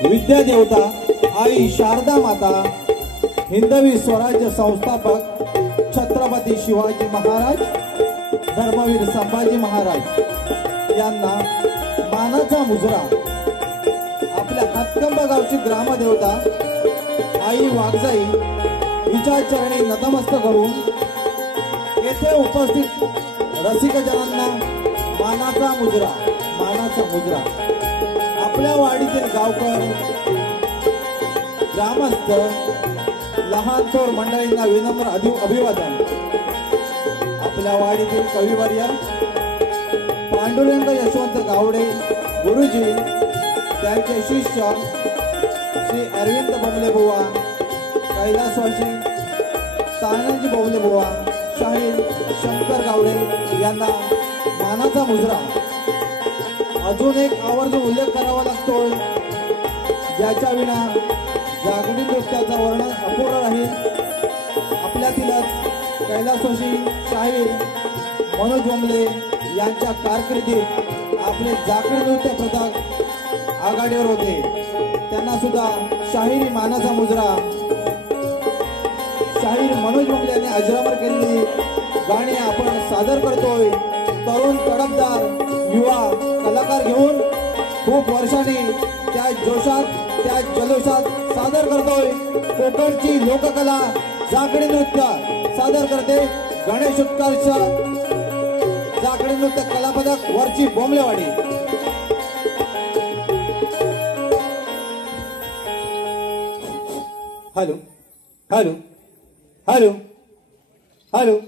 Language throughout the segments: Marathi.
विद्या देवता आई शारदा माता, हिंदवी स्वराज्य संस्थापक छत्रपती शिवाजी महाराज, धर्मवीर संभाजी महाराज यांना मानाचा मुजरा आपल्या हातकंब गावची ग्रामदेवता आई वाघजाई हिच्या चरणी नतमस्तक करून येथे उपस्थित रसिकजनांना मानाचा मुजरा आपल्या वाडीतील गावकर, ग्रामस्थ, लहान थोर मंडळींना विनम्र अभिवादन। आपल्या वाडीतील कविवर्य पांडुरंग यशवंत गावडे गुरुजी, त्यांचे शिष्य श्री अरविंद बबले बुवा, कैलासवासी तानाजी बबले बुवा, शाहीर शंकर गावडे यांना मानाचा मुजरा। अजून एक आवर्जून उल्लेख करावा लागतोय, ज्याच्या विना जागतिक नृत्याचं वर्णन अपूर्ण राहील। आपल्यातीलच कैलासवासी शाहीर मनोज बोंबले यांच्या कारकिर्दीत आपले जागतिक नृत्य पथक आघाडीवर होते, त्यांना सुद्धा शाहिरी मानाचा मुजरा। शाहीर मनोज बोंबले यांनी अजरामर केलेली गाणी आपण सादर करतोय। तरुण तडफदार युवा कलाकार घेऊन खूप वर्षांनी त्या जोशात, त्या जल्लोषात सादर करतोय कोकणची लोककला जागडी नृत्य सादर करते गणेश उत्कर्ष जागडी नृत्य कला पथक वरची बोंबलेवाडी। हॅलो हॅलो हॅलो हॅलो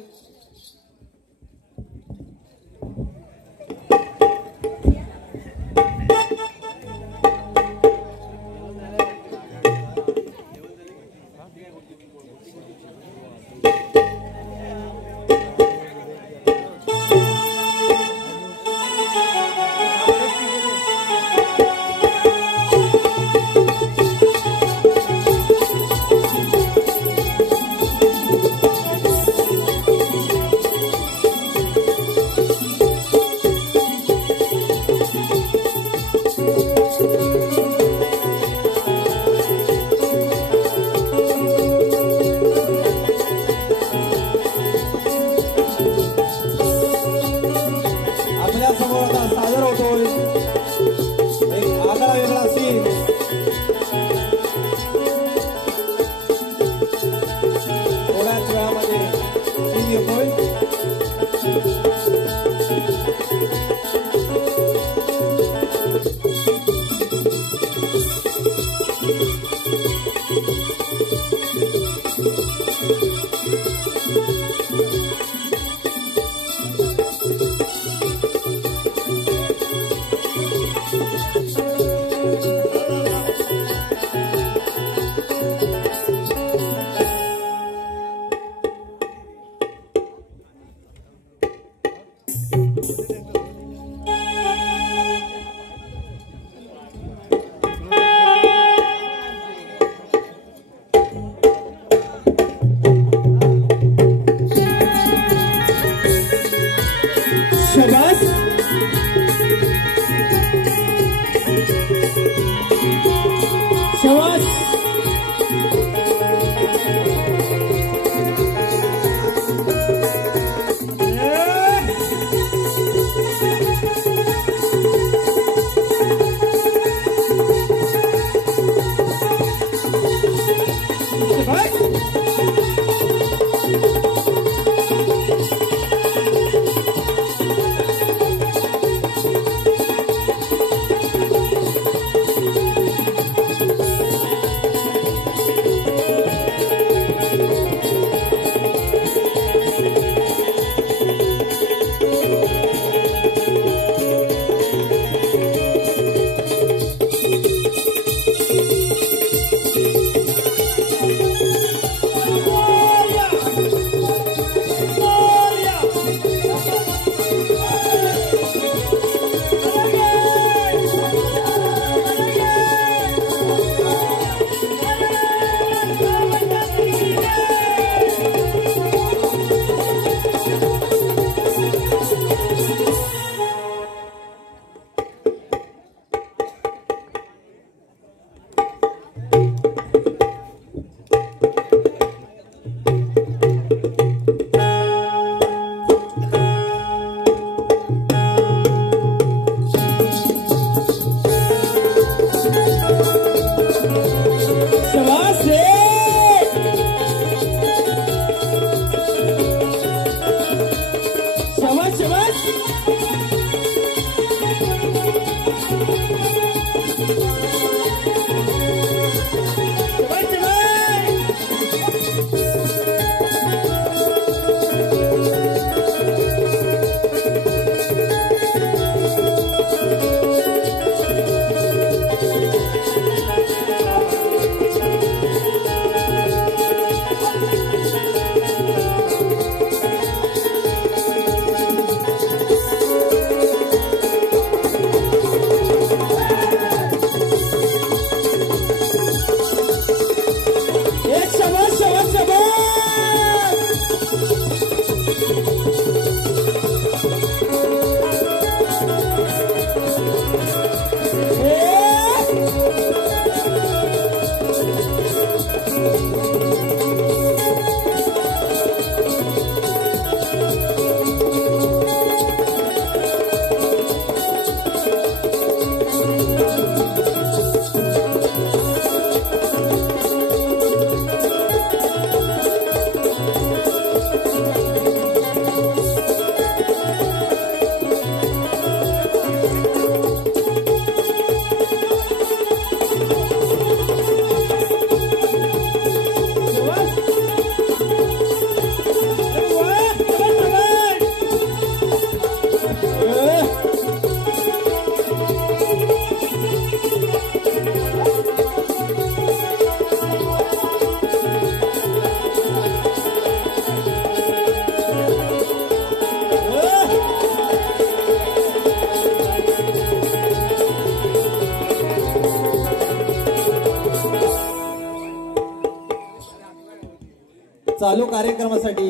चालू कार्यक्रमासाठी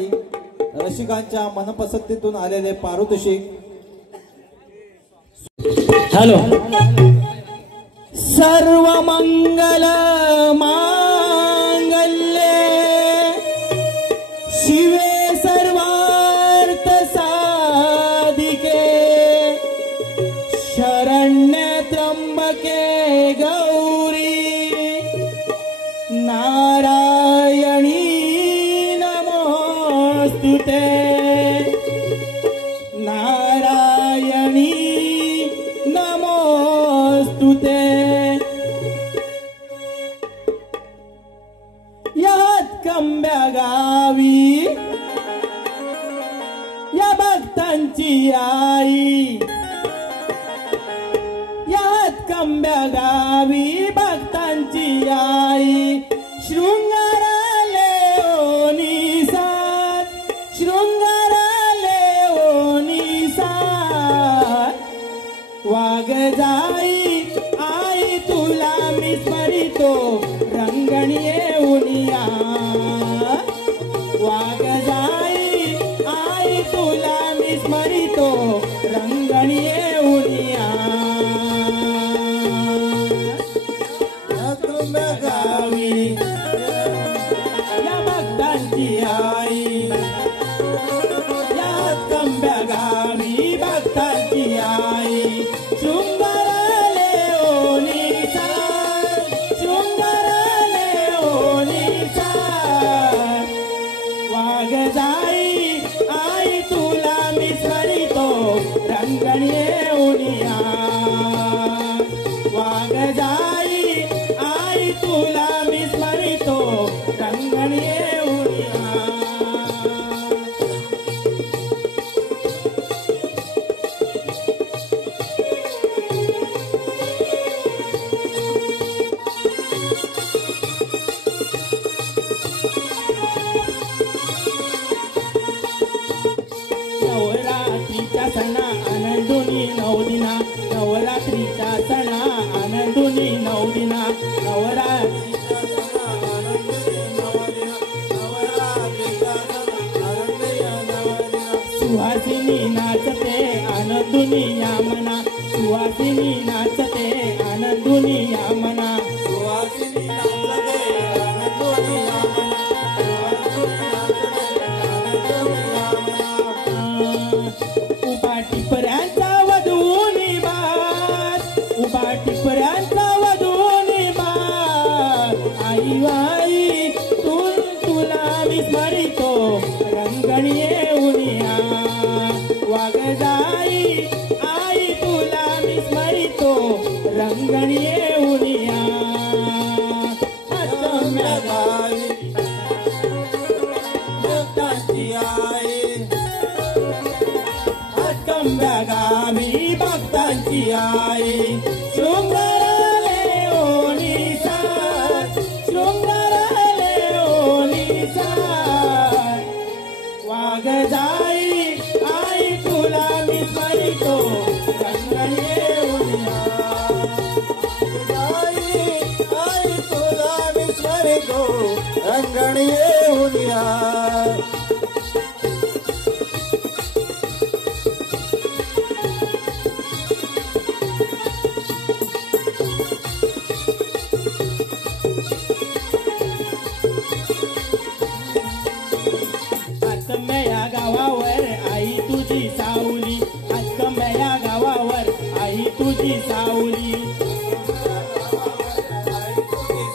रसिकांच्या मनपसंतीतून आलेले पारितोषिक. हॅलो. सर्व मंगल मांगल्ये शिवे सर्वार्थ साधिके शरण्य त्र्यंबके गौरी नारायणी नमोस्तुते नारायणी नमोस्तुते. यात्कंब्या गावी या भक्तांची आई यात्कंब्या गावी भक्तांची आई शृंगाराले ओनी साथ शृंगाराले ओनी साथ वाग जाई आई तुला मी स्मरितो रंगणी येऊनिया वाग जाई आई तुला मी स्मरितो रंगणी येऊनिया. गावी या भक्तांची आई या कंब्या गावी भक्तांची आई शृंगाराले ओनी साथ शृंगाराले ओनी साथ वाग जाई आई तुला मी स्मरितो रंगणी येऊनिया वाग जाई आई तुला मी स्मरितो रंगणी येऊनिया. नवरात्रीच्या सणा आनंदुनी नवदिना नवरात्रीच्या सणा आनंदुनी नवदिना नवरात्रीच्या सणा आनंदुनी नवदिना नवरात्रीच्या सणा आनंदुनी नवदिना. सुहासिनी नाचते आनंदुनी या मना सुहासिनी नाचते आनंदुनी या मना सुहासिनी नाचते आनंदुनी या मना सुहासिनी नाचते आनंदुनी या मना. उभा टिपऱ्यांचा वधूनी बात उभा टिपऱ्यांचा वधूनी बात आई आई तुला मी स्मरितो रंगणी येऊनिया वाग जाई आई तुला मी स्मरितो रंगणी येऊन या आतम्या गावी भक्तांची आई आतम्या गावी भक्तांची आई शृंगाराले ओलिसा शृंगाराले ओलिसा वाग जाई आई तुला मी स्मरितो रंगणी येऊन आई तुला मी स्मरितो रंगणी येऊन या आत्म्या गावावर आई तुझी सावली आत्म्या गावावर आई तुझी सावली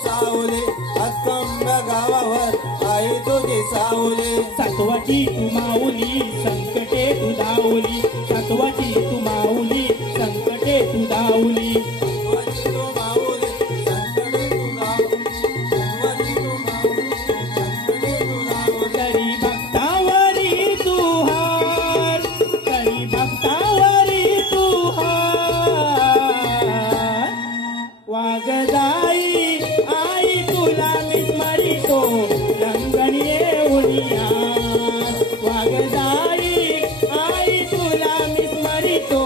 सावले अक्कम्या गावावर आई तुझी सावले सातवाची तू माऊली संकटे तू धावली सातवाची तू माऊली संकटे तू धावली तरी भक्तावरी तू हार तरी भक्तावरी तू हार वाग जाई आई तुला मी स्मरितो रंगणी येऊन या वाग जाई आई तुला मी स्मरितो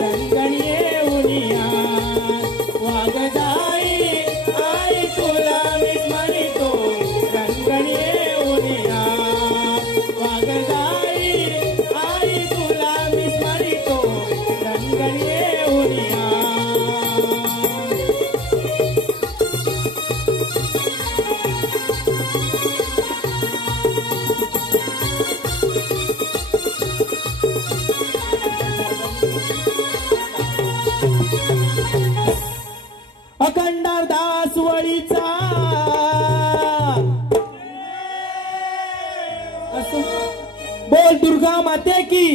रंगणी येऊन या वाग जाई आई तुला मी स्मरितो रंगणी येऊन या वाग जाई आई तुला मी स्मरितो रंगणी येऊन या अखंडार दास वळीचा असं बोल दुर्गा माते की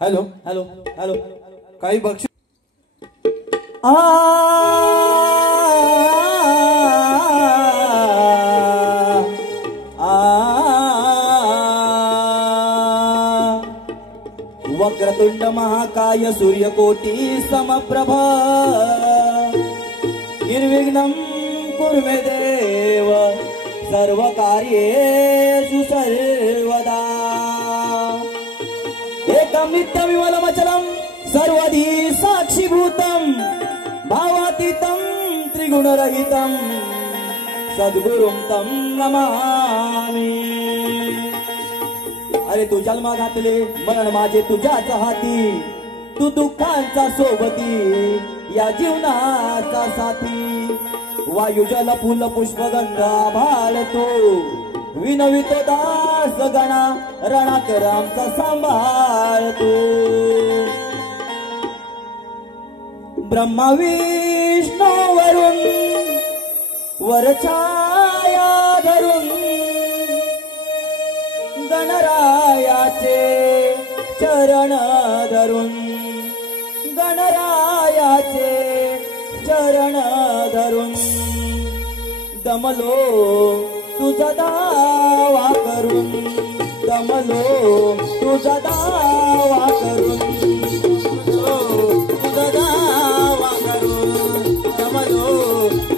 हॅलो हॅलो हॅलो काही बक्षीस वक्रतुंड महाकाय सूर्यकोटी समप्रभ निर्विघ्नं कुरु मे देव सर्वकार्येषु सर्वदा एकं नित्यविमलमचलं सर्वधी साक्षीभूतं भावातीतं त्रिगुणरहितं सद्गुरुं तं नमामि। अरे तू जन्मा घातले मरण माझे तुझ्याच हाती, तू दुःखांचा सोबती या जीवनाचा साथी। वायू जल फुल पुष्पगंध आभाळ तू विनवितो दास गणा रणाकर आमचा सांभाळ तू। ब्रह्मा विष्णू वरून वरछाया धरून गणरायाचे चरण धरून गणरायाचे चरण धरून दमलो तुझा दावा करून। दमलो तुझा दावा करून तुझा दावा करून दमलो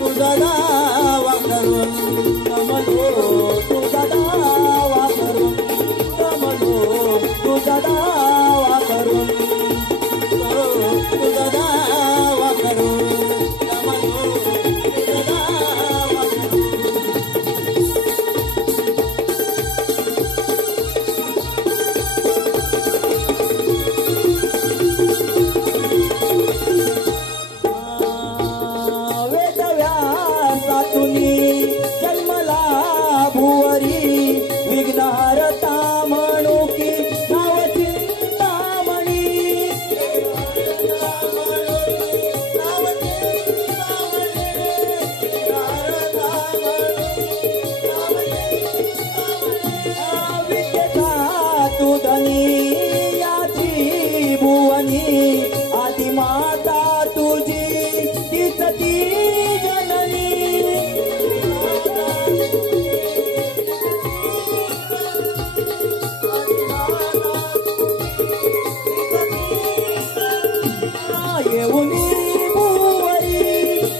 तुझा दावा करून दमलो तुझा दावा करून दमलो तुझा दावा करून तुझा दावा करून दमलो तुझा दावा करून वेदव्यासातुनी जन्मला भुवरी विघ्नहरता म्हणुकी नाव चिंतामणी विद्येचा तू धनी याची भुवनी आधी माता तुझी तीच ती जननी येऊनी भुवरी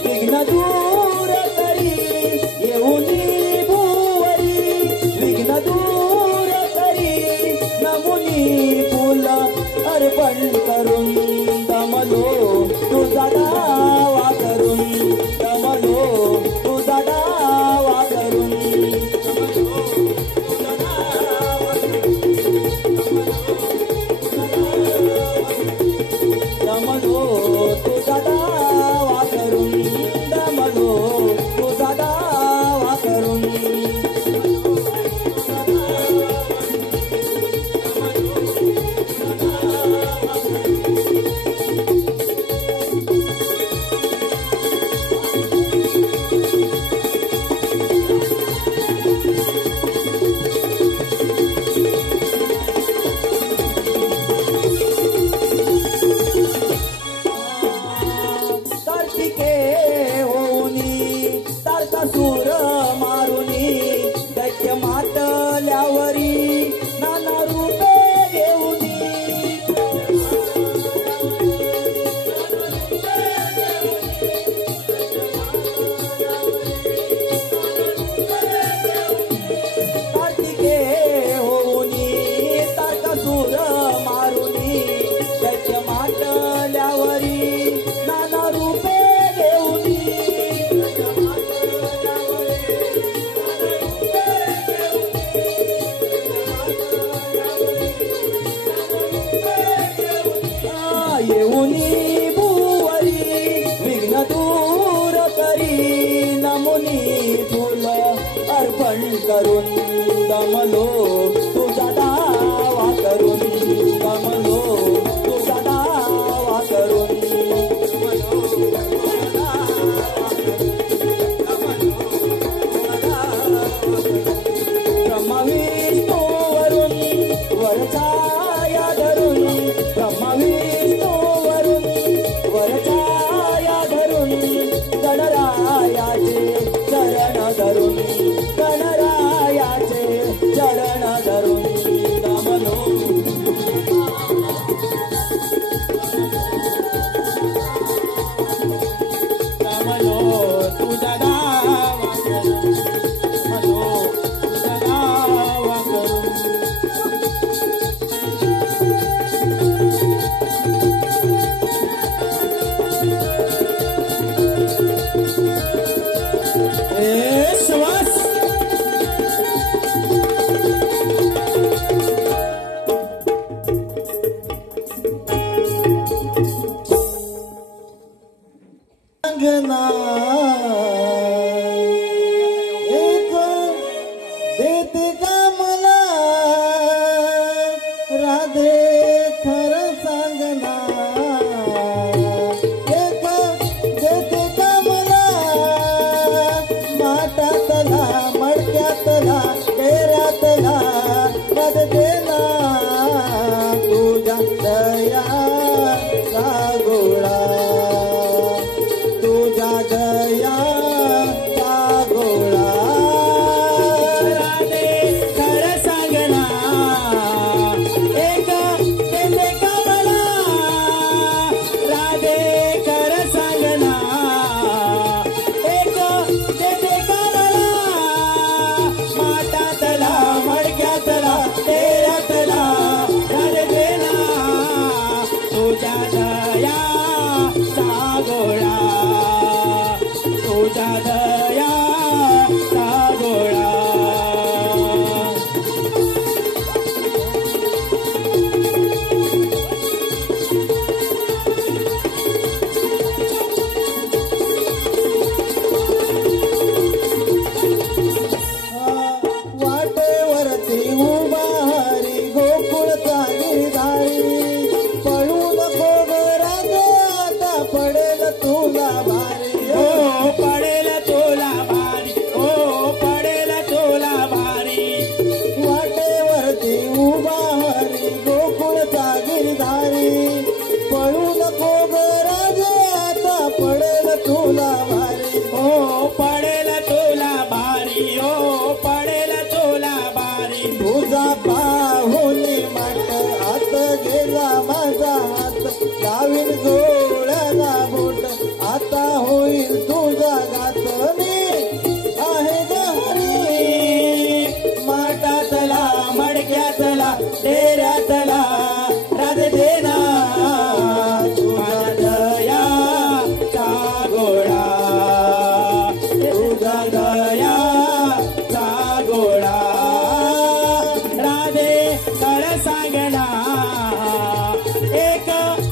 विघ्न दूर करी येऊनी भुवरी विघ्न दूर करी नमुनी फुल अर्पण करून दमलो तुझा दावा करून दमलो तुझा दावा करून दमलो तुझा दावा करून दमलो तुझा दावा करून डेऱ्यातला डेऱ्यातला राधे देना माझ्या दयाचा गोळा तुझा दयाचा गोळा राधे खरं सांगना एक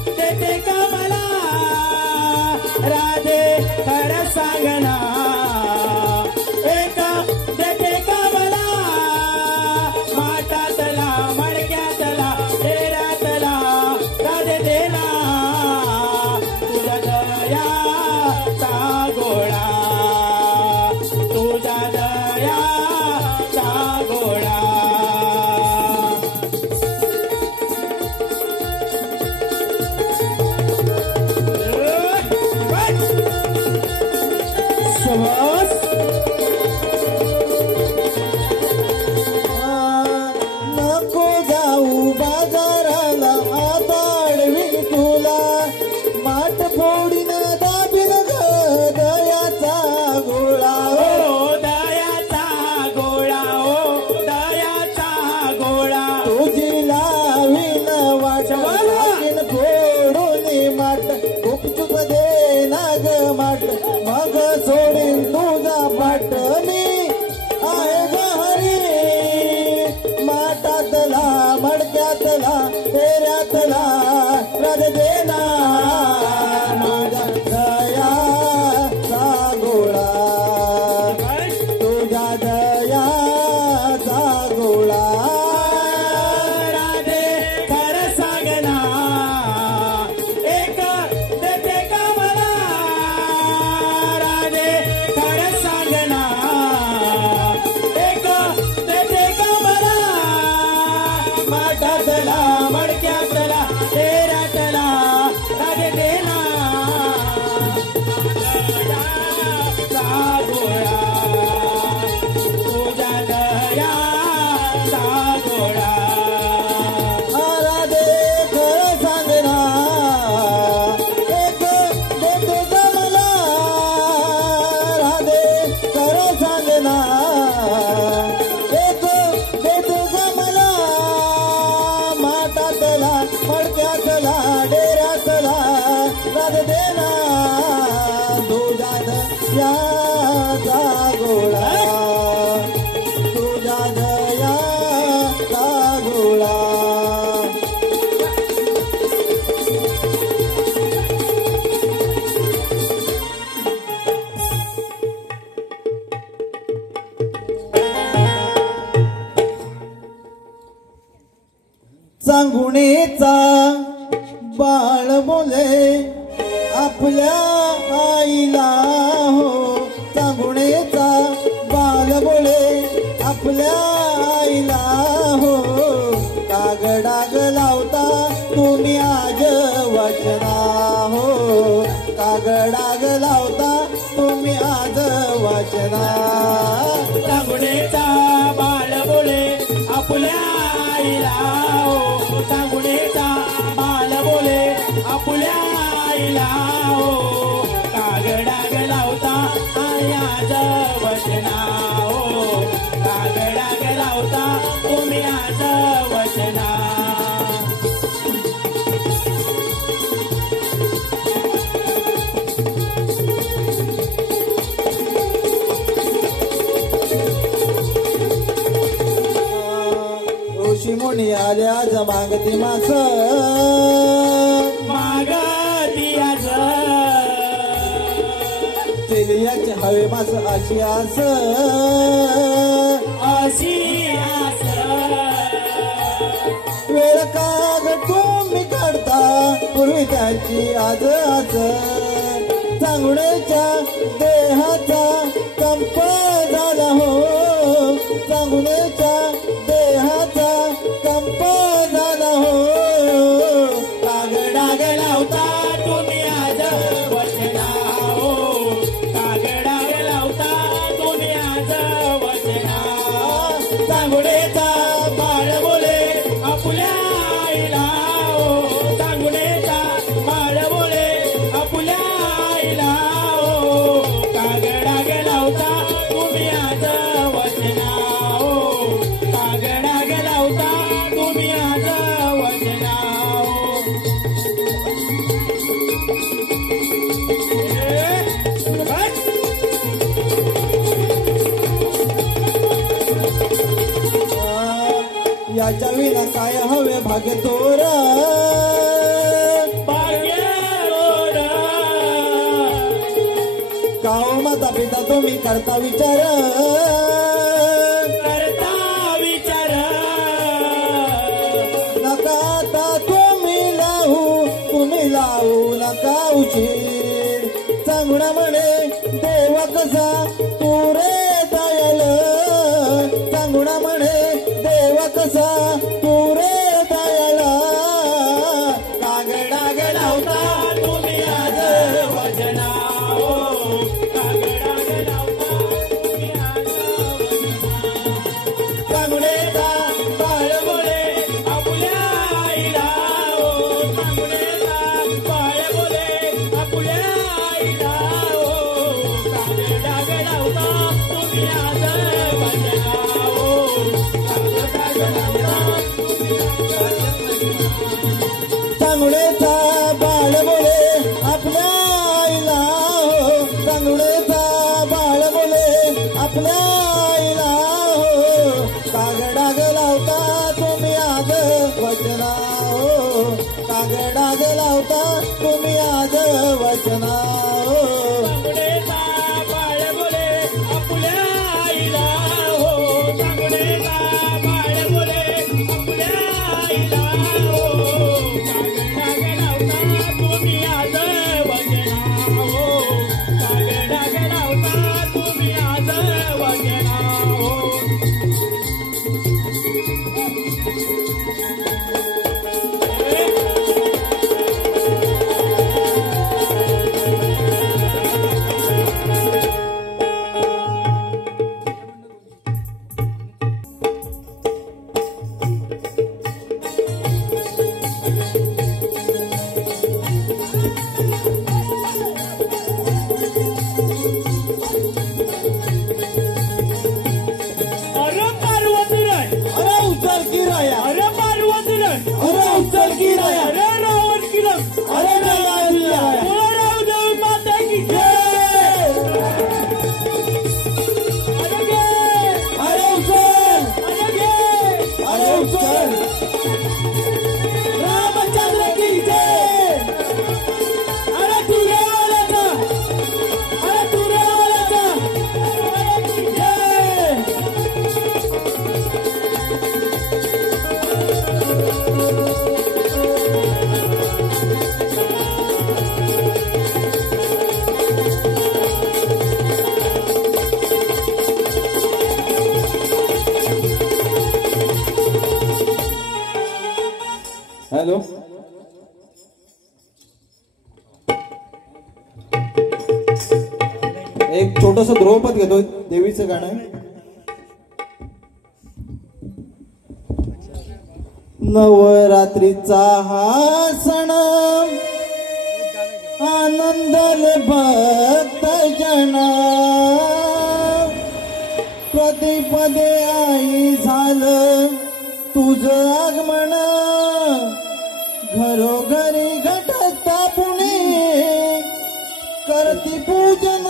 देते का मला राधे खरं सांगना एक देते का मला माठातला मडक्यातला डेऱ्यातला राधे देना तुझ्या दयाचा गोळा तुझ्या दयाचा गोळा शबास नको जाऊ बाजाराला आता अडवीन तुला माठ फोडीन दाबीन ग दयाचा गोळा ओ दयाचा गोळा ओ दयाचा गोळा तुझी लावीन वाट लागीन फोडून माठ गुपचुप दे ना ग माठ मग सोडीन तुझा पाठ मी आहे ग हरी माठातला मडक्यातला डेऱ्यातला राधे देना माझा दयाचा गोळा तुझ्या दयाचा गोळा राधे खरं सांगना एक देते का मला राधे खरं सांगना एक देते का मला माठातला मडक्यातला डेऱ्यातला राधे देना दयाचा गोळा तुझ्या दयाचा गोळा राधे खरं सांगना एक देते का मला राधे खरं सांगना एक देते का मला माठातला मडक्यातला डेऱ्यातला राधे देना तुझ्या दयाचा गोळा तुझ्या दयाचा गोळा चांगुणेचा बाळ बोले आपल्या आईला हो चांगुणेचा बाळ बोले आपल्या आईला हो कागडाग लावता तुम्ही आज वचना हो कागडाग लावता तुम्ही आज वचना चांगुडेचा बाळ बोले आपल्या आईला हो चांगुडेचा बाळ बोले आपल्या आईला हो कागडाग लावता आज वचना हो कागडाग लावता तुम्ही आज वचना ऋषी मुनी आल्या आज मागती मास मागती आज तेलियाचे हवे मास अशी आस अशी आस वेळ काग तुम्ही काढता पूर्वी त्याची आज आज चांगुड्याच्या देहाचा कंप झाला हो चांगुड्याच्या देहाचा कंप झाला हो कागडाग लावता तुम्ही आज वचना हो कागडाग लावता तुम्ही आज वचना चांगुडेचा बाळ बोले आपल्या आईला हो चांगुडेचा बाळ बोले आपल्या आईला हो कागडाग लावता तुम्ही आज वचना हो तुम्ही आज वचनाओ याच्या विना काय हवे भाग्य तोर काओ माता पिता तुम्ही करता विचार नका आता तुम्ही लावू नका उशीर चांगला म्हणे देव कसा तू रे दयाल चांगला म्हणे देव कसा तू रे दयाला कागडाग लावता तुम्ही आज वचनाओ कागडाग लावता तुम्ही आज चांगडेचा बाळगोळे आपुल्या आईला ओ चांगडेचा बाळगोळे आपुल्या आईला ओ कागडाग लावता तुम्ही आज वचनाओ कागडाग लावता चांगडेचा बाळ बोले आपल्या आईला हो चांगडेचा बाळ बोले आपल्या आईला हो कागडाग लावता तुम्ही आज वचना हो कागडाग लावता तुम्ही आज वचना हो चांगडेचा बाळगोळे आपुल्या आईला हो चांगडेचा बाळगोळे आपुल्या आईला हो कागडाग लावता तुम्ही आज वचना हो कागडाग लावता तुम्ही आज वचना हो अरे पार्वती रे अरे उचल की राया अरे पार्वती रे अरे उचल की राया अरे रावण किरण अरे राया बोलाराव देवी माता की जय अरे गे अरे उचल अरे गे अरे उचल रामचंद्र की जय अरे तुरे वाल्याचा अरे तुरे वाल्याचा जय हॅलो एक छोटस ध्रुवपद घेतो देवीचं गाणं नवरात्रीचा हा सण आनंदाले भक्त जन पदे पदे आई झालं तुझं आगमन घरोघरी घट स्थापुणे करती पूजन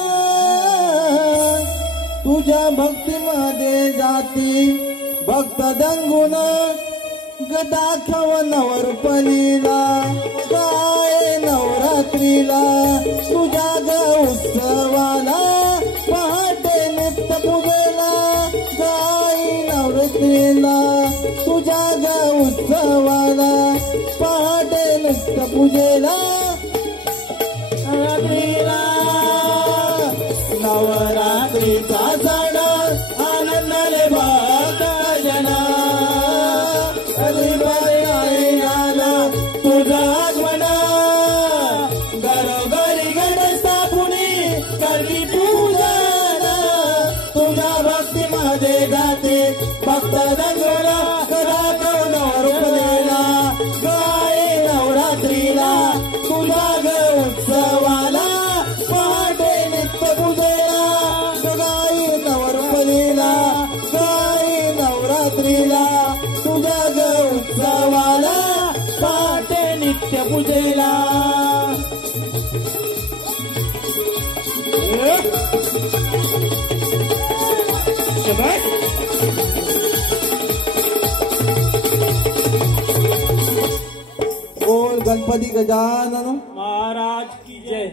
तुझ्या भक्तीमध्ये जाती भक्त दंगुन दाखव नवरूपलीला काय नवरात्रीला तुझ्या ग उत्सवाला पहाटे नित्य पूजेला गाई नवरात्रीला तुझ्या ग उत्सवाला पहाटे नित्य पूजेला रात्रीला नवरात्रीचा सण आनंदाले भक्त जना आला तुझा आगमन घरोघरी घट स्थापुनी करती पूजन तुझ्या भक्तीमध्ये जाते भक्त रंगोला दाखव नवरूपलेला गाय नवरात्रीला तुझा ग उत्सवाला पहाटे नित्य पूजेला गाई पूजेला शाबास. बोल गणपती गजानन महाराज की जय.